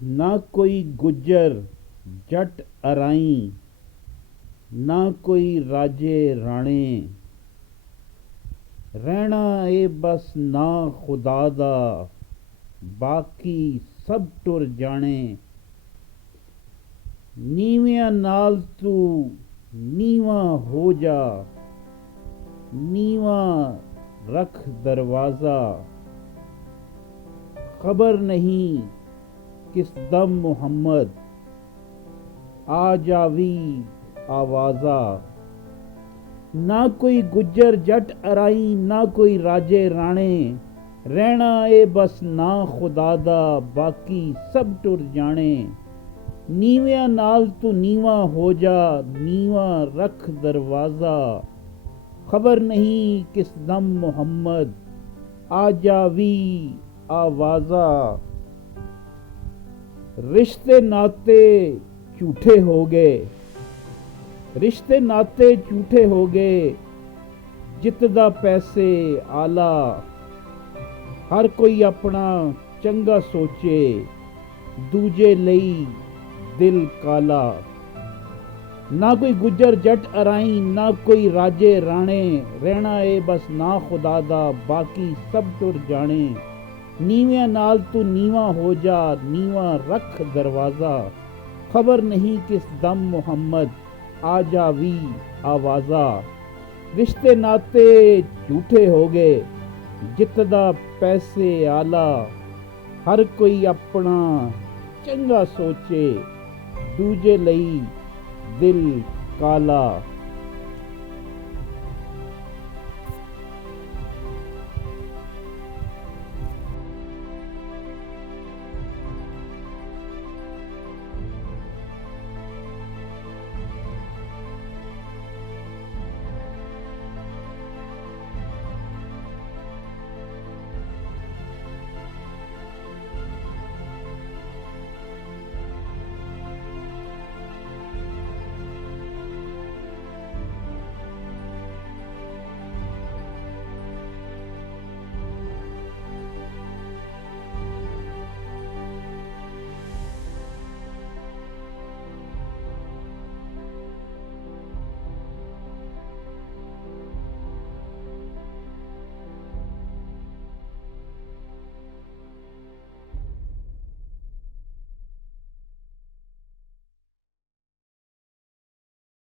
ਨਾ ਕੋਈ ਗੁੱਜਰ ਜੱਟ ਅਰਾਈਂ, ਨਾ ਕੋਈ ਰਾਜੇ ਰਾਣੇ। ਰਹਿਣਾ ਏ ਬਸ ਨਾ ਖੁਦਾ ਦਾ, ਬਾਕੀ ਸਭ ਟੁਰ ਜਾਣੇ। ਨੀਵਿਆਂ ਨਾਲ ਤੂੰ ਨੀਵਾਂ ਹੋ ਜਾ, ਨੀਵਾਂ ਰੱਖ ਦਰਵਾਜ਼ਾ। ਖਬਰ ਨਹੀਂ ਕਿਸ ਦਮ ਮੁਹੰਮਦ, ਆ ਜਾਵੀ ਆਵਾਜ਼ਾ। ਨਾ ਕੋਈ ਗੁੱਜਰ ਜੱਟ ਅਰਾਈਂ, ਨਾ ਕੋਈ ਰਾਜੇ ਰਾਣੇ। ਰਹਿਣਾ ਏ ਬਸ ਨਾ ਖੁਦਾ ਦਾ, ਬਾਕੀ ਸਭ ਟੁਰ ਜਾਣੇ। ਨੀਵਿਆਂ ਨਾਲ ਤੂੰ ਨੀਵਾਂ ਹੋ ਜਾ, ਨੀਵਾਂ ਰੱਖ ਦਰਵਾਜ਼ਾ। ਖਬਰ ਨਹੀਂ ਕਿਸ ਦਮ ਮੁਹੰਮਦ, ਆ ਜਾਵੀ ਆਵਾਜ਼ਾ। ਰਿਸ਼ਤੇ ਨਾਤੇ ਝੂਠੇ ਹੋ ਗਏ, ਰਿਸ਼ਤੇ ਨਾਤੇ ਝੂਠੇ ਹੋ ਗਏ। ਜਿੱਤਦਾ ਪੈਸੇ ਆਲਾ, ਹਰ ਕੋਈ ਆਪਣਾ ਚੰਗਾ ਸੋਚੇ, ਦੂਜੇ ਲਈ ਦਿਲ ਕਾਲਾ। ਨਾ ਕੋਈ ਗੁੱਜਰ ਜੱਟ ਅਰਾਈਂ, ਨਾ ਕੋਈ ਰਾਜੇ ਰਾਣੇ। ਰਹਿਣਾ ਏ ਬਸ ਨਾ ਖੁਦਾ ਦਾ, ਬਾਕੀ ਸਭ ਟੁਰ ਜਾਣੇ। ਨੀਵਿਆਂ ਨਾਲ ਤੂੰ ਨੀਵਾਂ ਹੋ ਜਾ, ਨੀਵਾਂ ਰੱਖ ਦਰਵਾਜ਼ਾ। ਖਬਰ ਨਹੀਂ ਕਿਸ ਦਮ ਮੁਹੰਮਦ, ਆ ਜਾਵੀ ਆਵਾਜ਼ਾ। ਰਿਸ਼ਤੇ ਨਾਤੇ ਝੂਠੇ ਹੋ ਗਏ, ਜਿੱਤਦਾ ਪੈਸੇ ਆਲਾ। ਹਰ ਕੋਈ ਆਪਣਾ ਚੰਗਾ ਸੋਚੇ, ਦੂਜੇ ਲਈ ਦਿਲ ਕਾਲਾ।